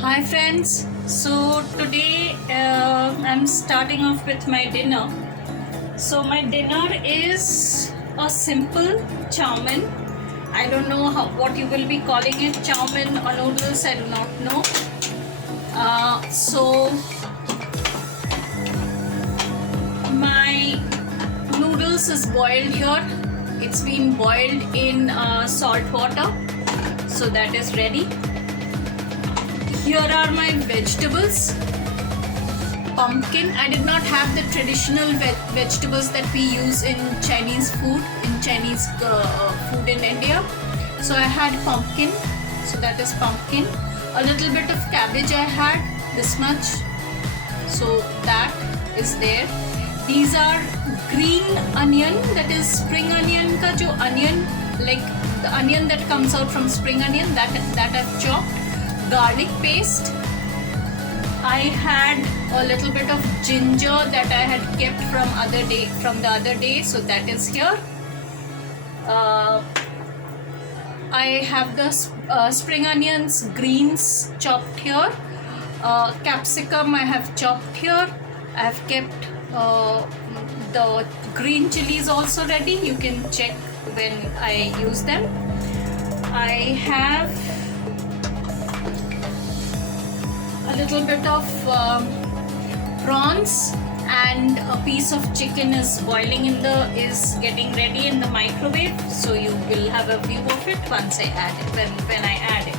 Hi friends, so today I'm starting off with my dinner. So my dinner is a simple chow mein. I don't know what you will be calling it, chow mein or noodles, I do not know. So my noodles is boiled here. It's been boiled in salt water, so that is ready. Here are my vegetables. Pumpkin. I did not have the traditional vegetables that we use in Chinese food, food in India. So I had pumpkin. So that is pumpkin. A little bit of cabbage I had, this much. So that is there. These are green onion, that is spring onion ka jo onion, like the onion that comes out from spring onion, that I've chopped. Garlic paste. I had a little bit of ginger that I had kept from the other day, so that is here. I have the spring onions, greens chopped here. Capsicum I have chopped here. I have kept the green chilies also ready. You can check when I use them. I have a little bit of prawns, and a piece of chicken is getting ready in the microwave, so you will have a view of it once I add it, when I add it.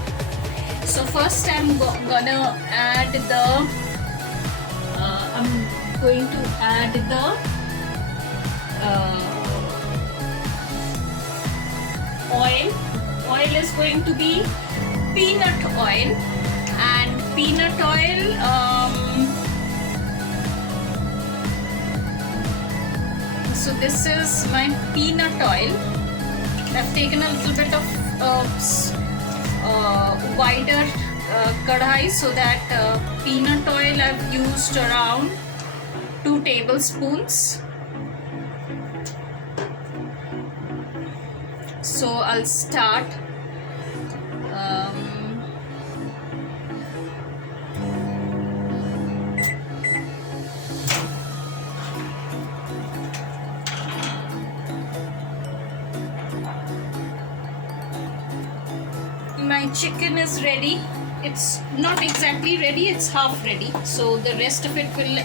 So first I'm gonna add the oil. Oil is going to be peanut oil, and peanut oil, so this is my peanut oil. I've taken a little bit of wider kadhai, so that peanut oil I've used around 2 tablespoons. So I'll start. My chicken is ready. It's not exactly ready, it's half ready, so the rest of it will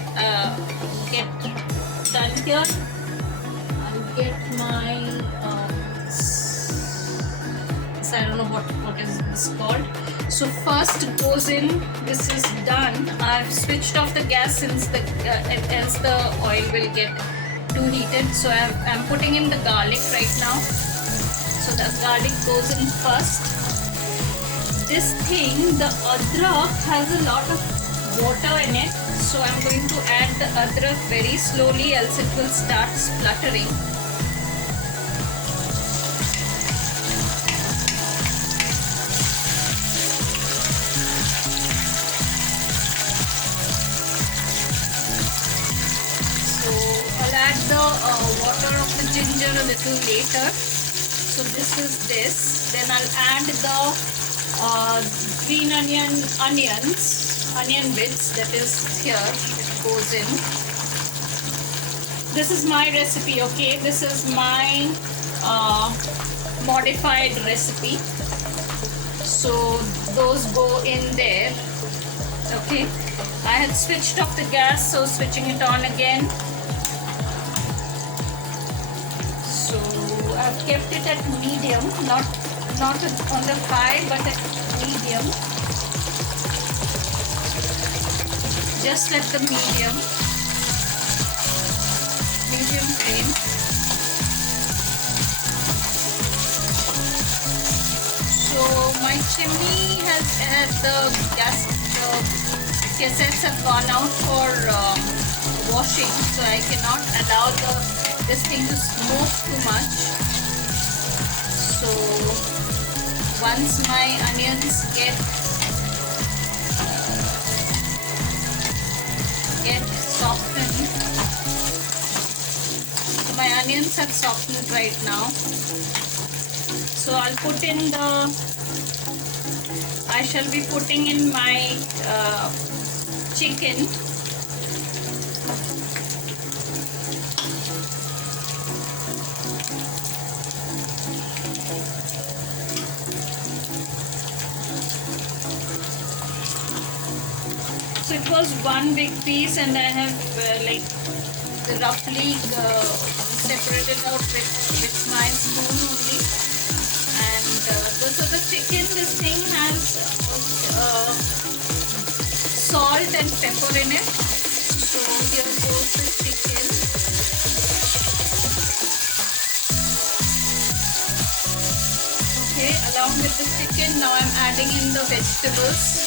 get done here. I'll get my I don't know what is this called. So first goes in, this is done. I've switched off the gas since else the oil will get too heated. So I'm putting in the garlic right now. So the garlic goes in first. This thing, the adrak, has a lot of water in it, so I'm going to add the adrak very slowly, else it will start spluttering. So I'll add the water of the ginger a little later. So this is this. Then I'll add the green onion bits, that is here, it goes in. This is my recipe, okay? This is my modified recipe, so those go in there, okay? I had switched off the gas, so switching it on again. So I've kept it at medium, not on the high, but at medium. Just at the medium flame. So my chimney has the gas cassettes have gone out for washing, so I cannot allow this thing to smoke too much. So once my onions get softened, so my onions have softened right now. So I'll put in I shall be putting in my chicken. So it was one big piece, and I have like roughly separated out with my spoon only. And so the chicken, this thing has salt and pepper in it. So here goes the chicken. Okay, along with the chicken, now I'm adding in the vegetables.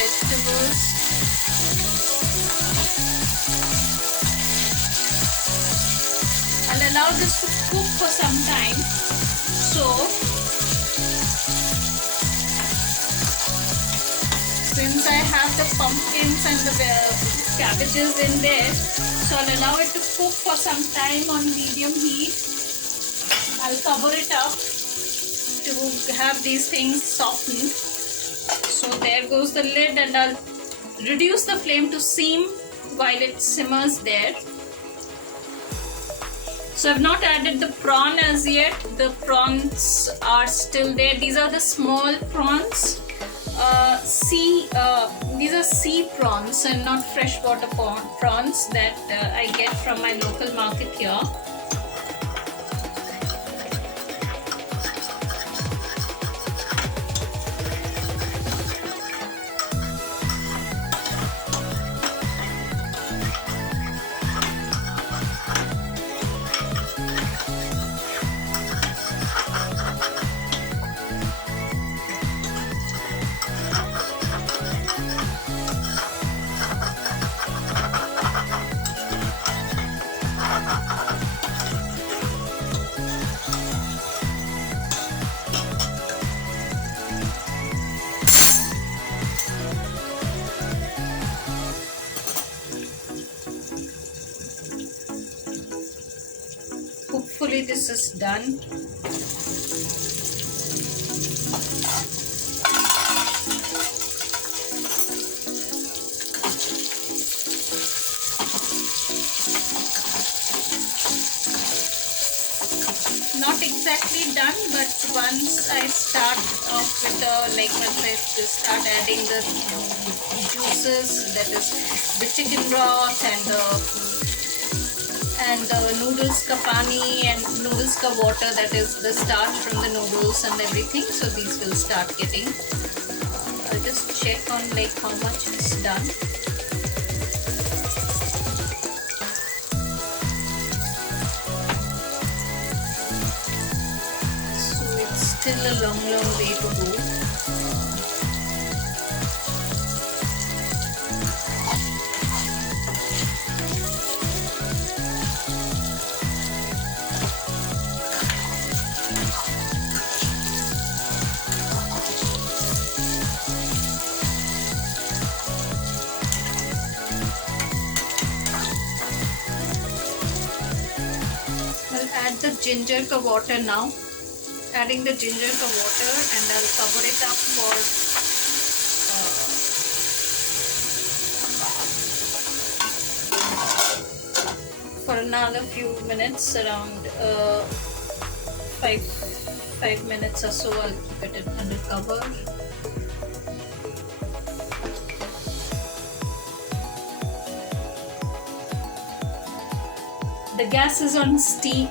Vegetables. I'll allow this to cook for some time. So, since I have the pumpkins and the cabbages in there, so I'll allow it to cook for some time on medium heat. I'll cover it up to have these things softened. So there goes the lid, and I'll reduce the flame to simmer while it simmers there. So I've not added the prawn as yet. The prawns are still there. These are the small prawns. These are sea prawns and not freshwater prawns that I get from my local market here. Hopefully this is done. Not exactly done, but once I start off with once I start adding the juices, that is the chicken broth and the noodles ka pani and noodles ka water, that is the starch from the noodles and everything, so these will start getting I'll just check on how much is done. So it's still a long way to go. Add the ginger ka water now. Adding the ginger ka water, and I'll cover it up for another few minutes, around 5 minutes or so. I'll keep it under cover. The gas is on steam.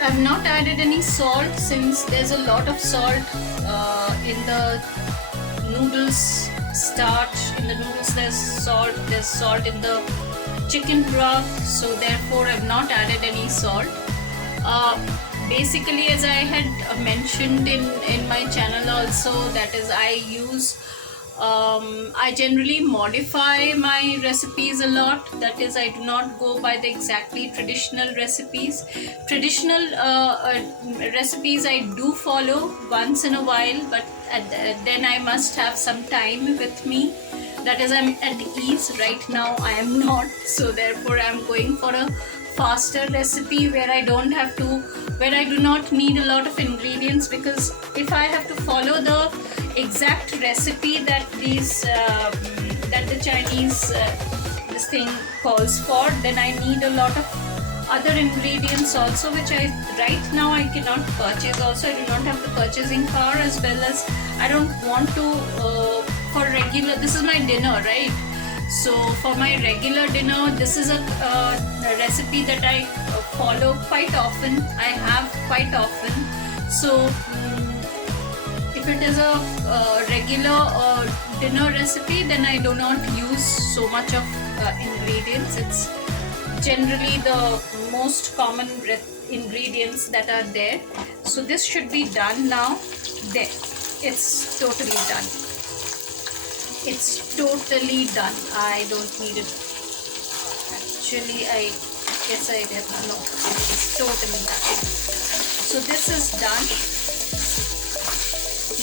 I've not added any salt, since there's a lot of salt in the noodles starch. In the noodles there's salt in the chicken broth, so therefore I've not added any salt. Basically, as I had mentioned in my channel also, that is I use I generally modify my recipes a lot. That is, I do not go by the exactly traditional recipes. Traditional recipes I do follow once in a while, but then I must have some time with me. That is, I'm at ease. Right now I am not, so therefore I'm going for a faster recipe where I do not need a lot of ingredients, because if I have to follow the exact recipe that that the Chinese this thing calls for, then I need a lot of other ingredients also, which right now I cannot purchase. Also, I do not have the purchasing power, as well as I don't want to for regular. This is my dinner, right? So for my regular dinner, this is a recipe that I follow quite often. I have quite often. So if it is a regular dinner recipe, then I do not use so much of ingredients. It's generally the most common ingredients that are there. So this should be done now. There, it's totally done. It's totally done. I don't need it. Actually, yes, I did. No, it's totally done. So this is done.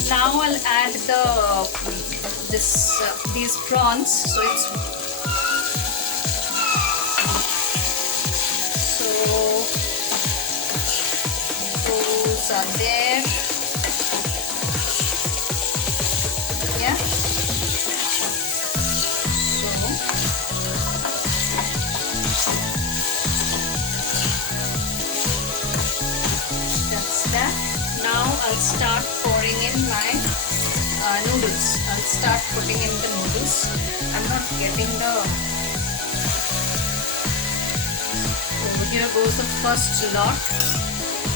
Now I'll add these prawns. So those are there. Yeah. Now I'll start pouring in my noodles. I'll start putting in the noodles. I'm not getting so here goes the first lot.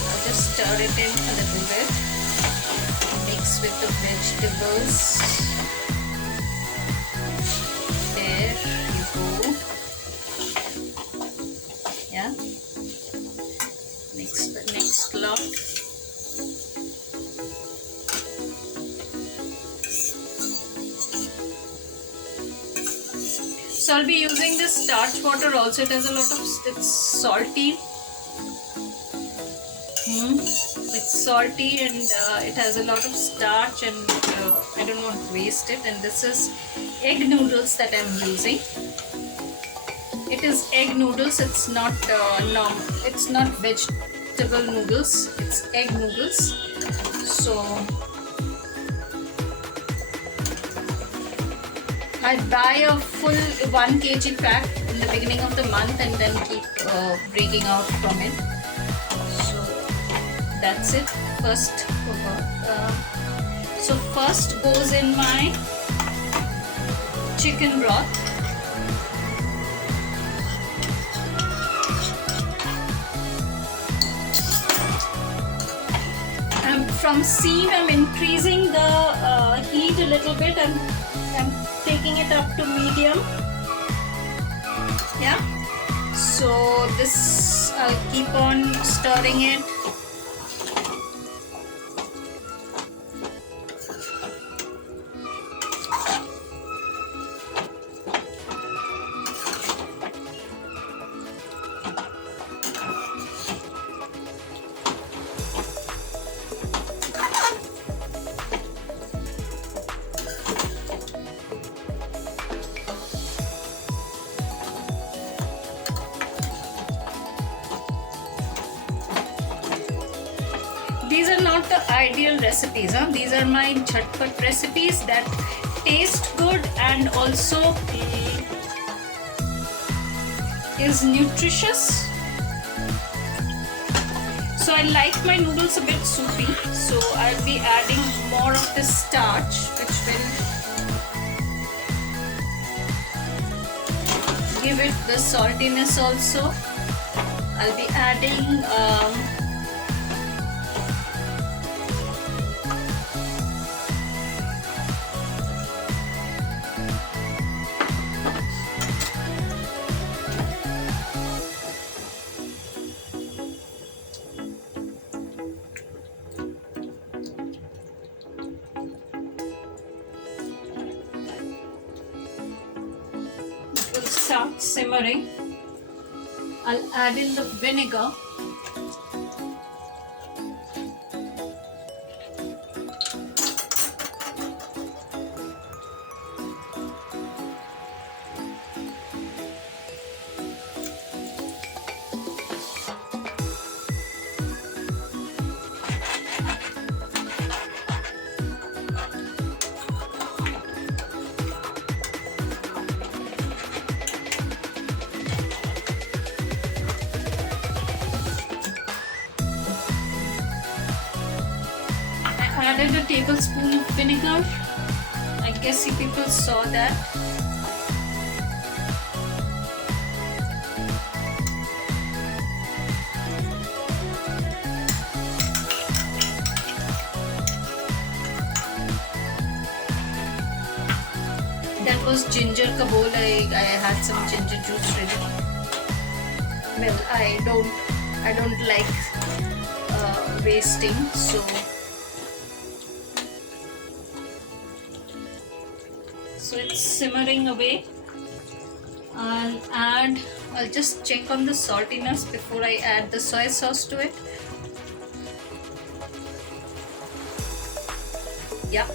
I'll just stir it in a little bit. Mix with the vegetables. There you go. Yeah. Mix the next lot. So I'll be using this starch water also. It has a lot of, it's salty. It's salty, and it has a lot of starch, and I don't want to waste it. And this is egg noodles that I'm using. It is egg noodles. It's not it's not vegetable noodles. It's egg noodles. So I buy a full 1 kg pack in the beginning of the month, and then keep breaking out from it. So that's it. So first goes in my chicken broth. From steam, I'm increasing the heat a little bit, and I'm taking it up to medium. Yeah. So this, I'll keep on stirring it. These are not the ideal recipes. These are my jhatpat recipes that taste good and also is nutritious. So I like my noodles a bit soupy. So I'll be adding more of the starch, which will give it the saltiness also. I'll be adding starts simmering, I'll add in the vinegar. Added a tablespoon of vinegar. I guess you people saw that. That was ginger ka bowl. I had some ginger juice ready. Well, I don't like wasting, so it's simmering away. I'll just check on the saltiness before I add the soy sauce to it. Yeah.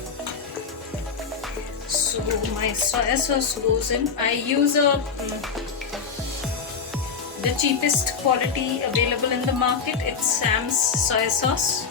So my soy sauce goes in. I use the cheapest quality available in the market. It's Sam's soy sauce.